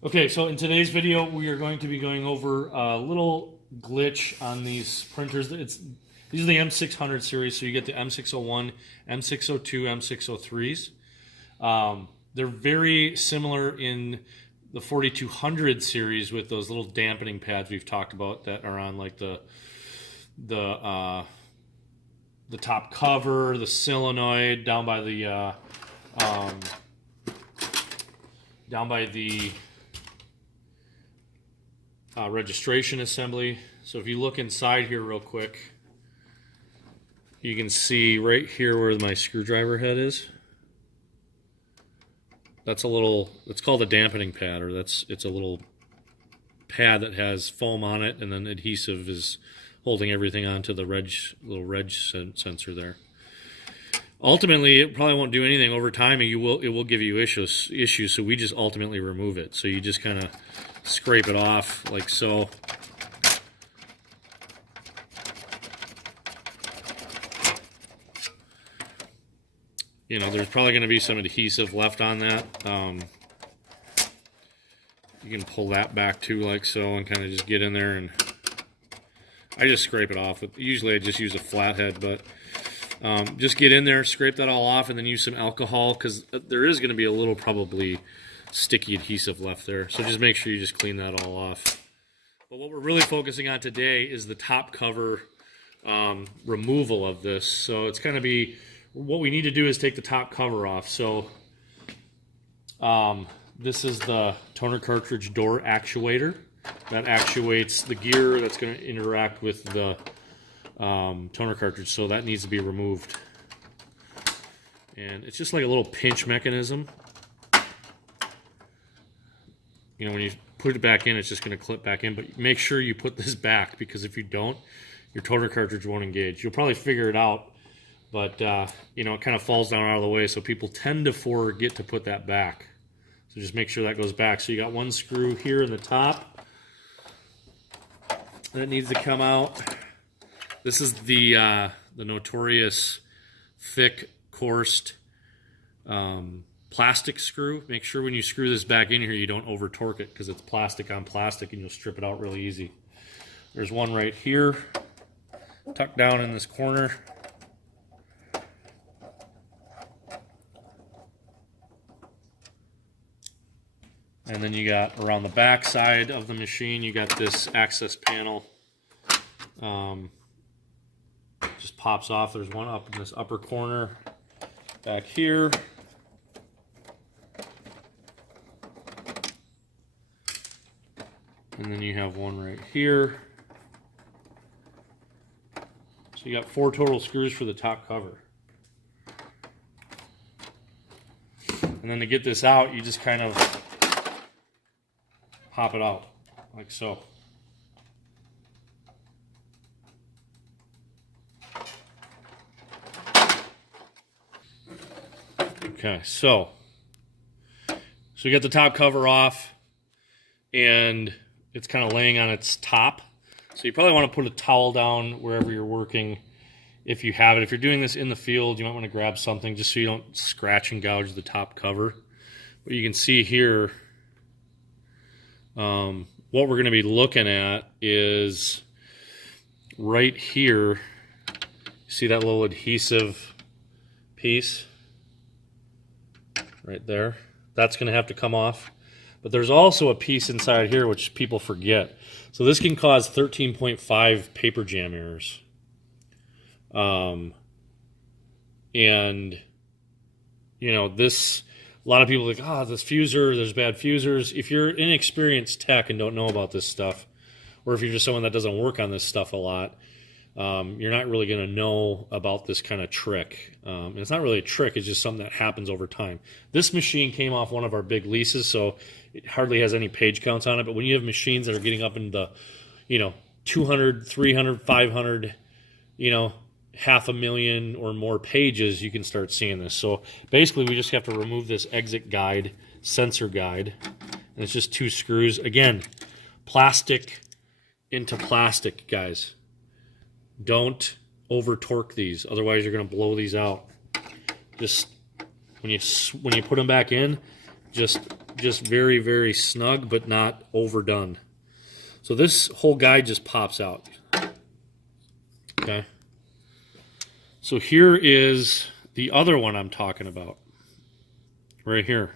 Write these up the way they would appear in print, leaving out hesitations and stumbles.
Okay, so in today's video, we are going to be going over a little glitch on these printers. These are the M600 series, so you get the M601, M602, M603s. They're very similar in the 4200 series with those little dampening pads we've talked about that are on like the top cover, the solenoid, down by the registration assembly. So if you look inside here real quick, you can see right here where my screwdriver head is. That's a little, it's called a dampening pad, or it's a little pad that has foam on it, and then adhesive is holding everything onto the little reg sensor there. Ultimately, it probably won't do anything over time. It will give you issues. So we just ultimately remove it. So you just kind of scrape it off like so. You know, there's probably going to be some adhesive left on that. You can pull that back too, like so, and kind of just get in there, and I just scrape it off. Usually I just use a flathead, but just get in there, scrape that all off, and then use some alcohol, because there is going to be a little probably sticky adhesive left there. So just make sure you just clean that all off. But what we're really focusing on today is the top cover removal of this. So it's going to be, what we need to do is take the top cover off. So this is the toner cartridge door actuator that actuates the gear that's going to interact with the toner cartridge, so that needs to be removed. And it's just like a little pinch mechanism. You know, when you put it back in, it's just going to clip back in, but make sure you put this back, because if you don't, your toner cartridge won't engage. You'll probably figure it out, but you know, it kind of falls down out of the way, so people tend to forget to put that back. So just make sure that goes back. So you got one screw here in the top that needs to come out. This is the notorious thick, coursed plastic screw. Make sure when you screw this back in here, you don't over torque it, because it's plastic on plastic and you'll strip it out really easy. There's one right here, tucked down in this corner. And then you got around the back side of the machine, you got this access panel. Just pops off. There's one up in this upper corner back here. And then you have one right here. So you got 4 total screws for the top cover. And then to get this out, you just kind of pop it out like so. Okay, so you get the top cover off, and it's kind of laying on its top. So you probably want to put a towel down wherever you're working, if you have it. If you're doing this in the field, you might want to grab something just so you don't scratch and gouge the top cover. What you can see here, what we're going to be looking at is right here. See that little adhesive piece right there? That's going to have to come off. But there's also a piece inside here which people forget. So this can cause 13.5 paper jam errors. And you know, this, a lot of people are like, oh, this fuser, there's bad fusers. If you're inexperienced tech and don't know about this stuff, or if you're just someone that doesn't work on this stuff a lot, you're not really going to know about this kind of trick. And it's not really a trick, it's just something that happens over time. This machine came off one of our big leases, so it hardly has any page counts on it, but when you have machines that are getting up into the, you know, 200, 300, 500, you know, 500,000 or more pages, you can start seeing this. So basically we just have to remove this exit guide, sensor guide, and it's just 2 screws. Again, plastic into plastic, guys. Don't over torque these, otherwise you're going to blow these out. Just when you put them back in, just just very, very snug, but not overdone. So this whole guide just pops out. Okay. So here is the other one I'm talking about. Right here.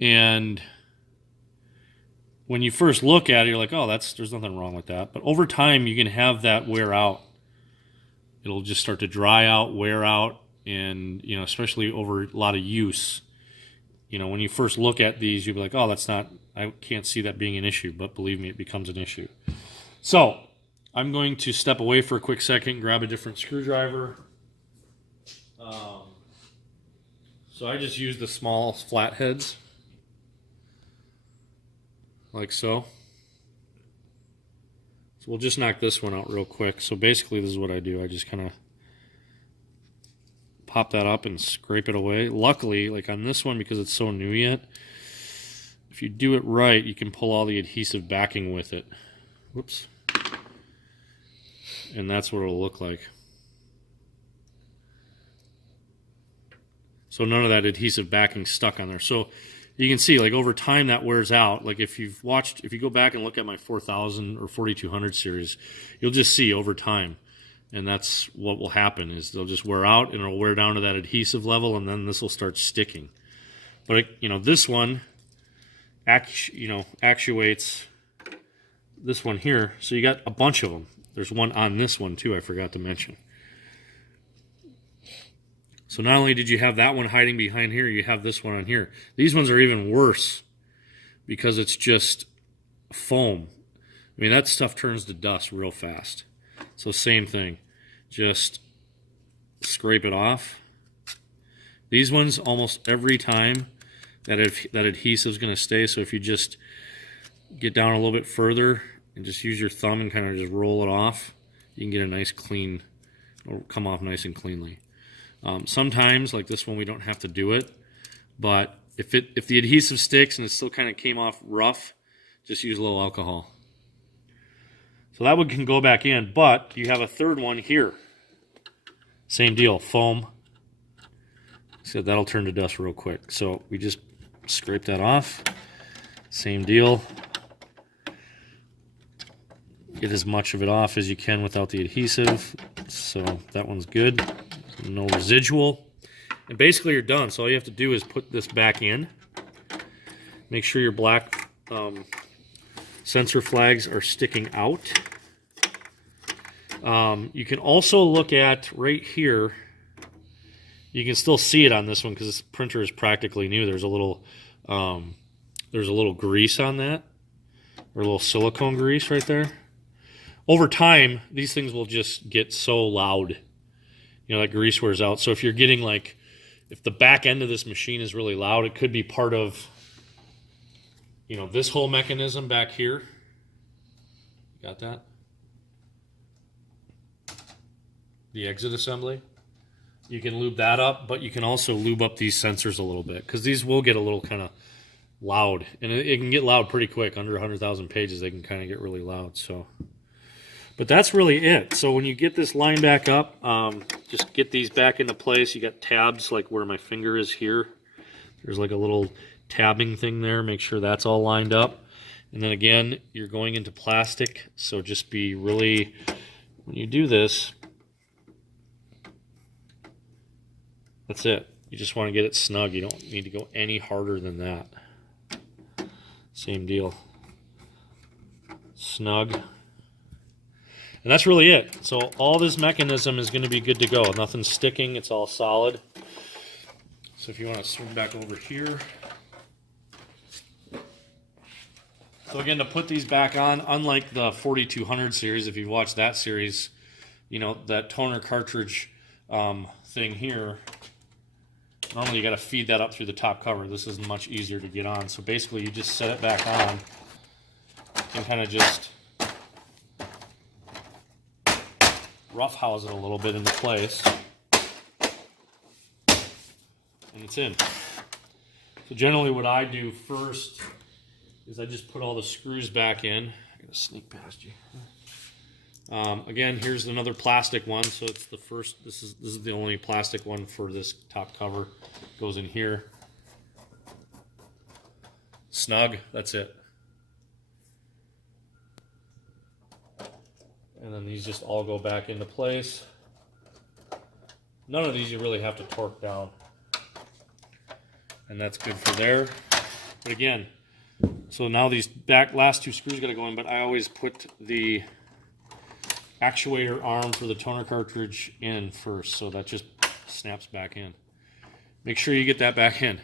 And when you first look at it, you're like, oh, there's nothing wrong with that. But over time, you can have that wear out. It'll just start to dry out, wear out, and, you know, especially over a lot of use. You know, when you first look at these, you'll be like, oh, I can't see that being an issue. But believe me, it becomes an issue. So I'm going to step away for a quick second, grab a different screwdriver. So I just use the small flatheads, like so. So we'll just knock this one out real quick. So basically this is what I do. I just kind of pop that up and scrape it away. Luckily, like on this one, because it's so new yet, if you do it right, you can pull all the adhesive backing with it. Whoops. And that's what it'll look like. So none of that adhesive backing stuck on there. So you can see, like, over time that wears out. Like if you go back and look at my 4000 or 4200 series, you'll just see over time. And that's what will happen, is they'll just wear out and it'll wear down to that adhesive level, and then this will start sticking. But you know, this one actuates this one here. So you got a bunch of them. There's one on this one too, I forgot to mention. So not only did you have that one hiding behind here, you have this one on here. These ones are even worse because it's just foam. I mean, that stuff turns to dust real fast. So same thing. Just scrape it off. These ones, almost every time, that adhesive is going to stay. So if you just get down a little bit further and just use your thumb and kind of just roll it off, you can get a nice clean, it'll come off nice and cleanly. Sometimes, like this one, we don't have to do it, but if the adhesive sticks and it still kind of came off rough, just use a little alcohol. So that one can go back in, but you have a third one here. Same deal, foam. So that'll turn to dust real quick. So we just scrape that off. Same deal. Get as much of it off as you can without the adhesive. So that one's good. No residual. And basically you're done. So all you have to do is put this back in. Make sure your black sensor flags are sticking out. You can also look at right here. You can still see it on this one because this printer is practically new. There's a little grease on that, or a little silicone grease right there. Over time, these things will just get so loud. You know, that grease wears out. So if you're getting, like, if the back end of this machine is really loud, it could be part of, you know, this whole mechanism back here. Got that? The exit assembly. You can lube that up, but you can also lube up these sensors a little bit, because these will get a little kind of loud. And it can get loud pretty quick. Under 100,000 pages, they can kind of get really loud. So, but that's really it. So when you get this line back up, just get these back into place. You got tabs like where my finger is here. There's like a little tabbing thing there. Make sure that's all lined up. And then again, you're going into plastic. So just be really, when you do this, that's it. You just want to get it snug. You don't need to go any harder than that. Same deal. Snug. And that's really it. So all this mechanism is going to be good to go. Nothing's sticking. It's all solid. So if you want to swing back over here. So again, to put these back on, unlike the 4200 series, if you've watched that series, you know, that toner cartridge thing here, normally you got to feed that up through the top cover. This is much easier to get on. So basically you just set it back on and kind of just roughhouse it a little bit into place, and it's in. So generally what I do first is I just put all the screws back in. I gotta sneak past you. Again, here's another plastic one. So it's the first. This is the only plastic one for this top cover. Goes in here. Snug. That's it. And then these just all go back into place. None of these you really have to torque down. And that's good for there. But again, so now these last two screws got to go in, but I always put the actuator arm for the toner cartridge in first, so that just snaps back in. Make sure you get that back in.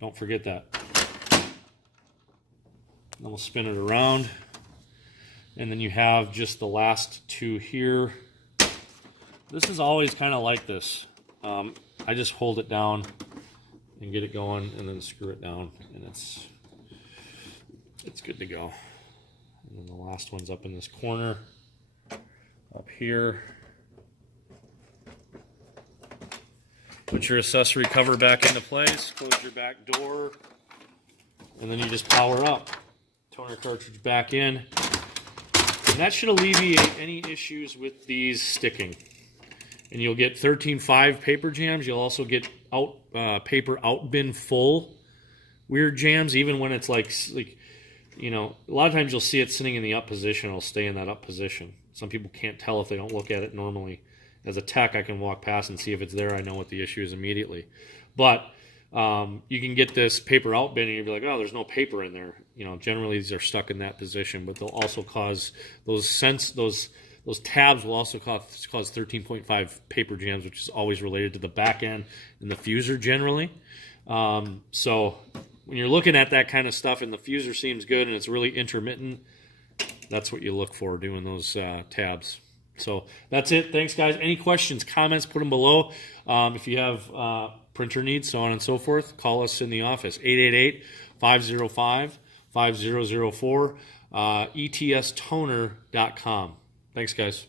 Don't forget that. Then we'll spin it around. And then you have just the last two here. This is always kind of like this. I just hold it down and get it going and then screw it down, and it's good to go. And then the last one's up in this corner, up here. Put your accessory cover back into place, close your back door, and then you just power up. Toner cartridge back in. And that should alleviate any issues with these sticking. And you'll get 13.5 paper jams. You'll also get paper out bin full weird jams, even when it's like, you know, a lot of times you'll see it sitting in the up position. It'll stay in that up position. Some people can't tell if they don't look at it normally. As a tech, I can walk past and see if it's there. I know what the issue is immediately. But you can get this paper out bin and you'll be like, oh, there's no paper in there. You know, generally these are stuck in that position, but they'll also cause those tabs will also cause 13.5 paper jams, which is always related to the back end and the fuser generally. So when you're looking at that kind of stuff and the fuser seems good and it's really intermittent, that's what you look for doing those tabs. So that's it. Thanks, guys. Any questions, comments, put them below. If you have printer needs, so on and so forth, call us in the office, 888-505-5004, etstoner.com. Thanks, guys.